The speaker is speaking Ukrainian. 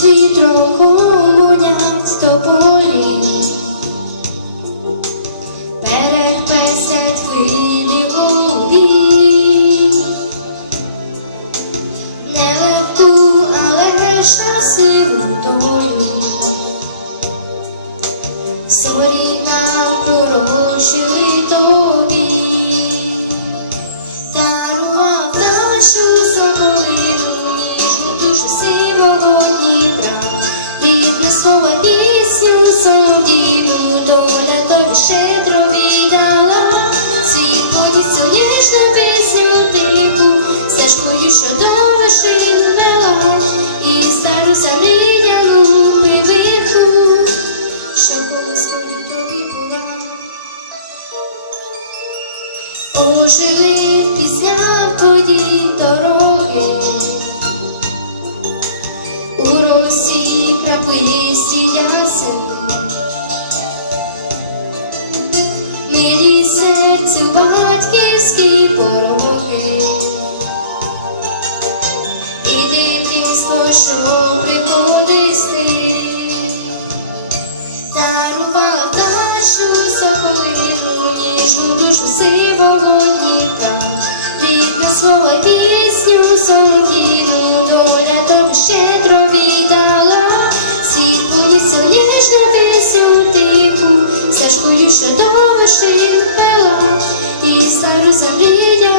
вітром гонять тополі. Перехпестять хвилі голубі. Нелегку, але щасливу долю. Зорі нам пророчили тобі. Ніжну пісню тиху, стежкою, що до вершин вела, і стару замріяну пивиху, що колись волі тобі була. Ожили пісня твої дороги, у росі краплисті ясен, милі серцю батьківські що тим. Дарував нашу соколину, ніжну душу сивого Дніпра, рідне слово пісню солов'їну, доля тобі щедро віддала, світ повністю ніжну пісню тиху, стежкою, що до вершин вела, і стару землі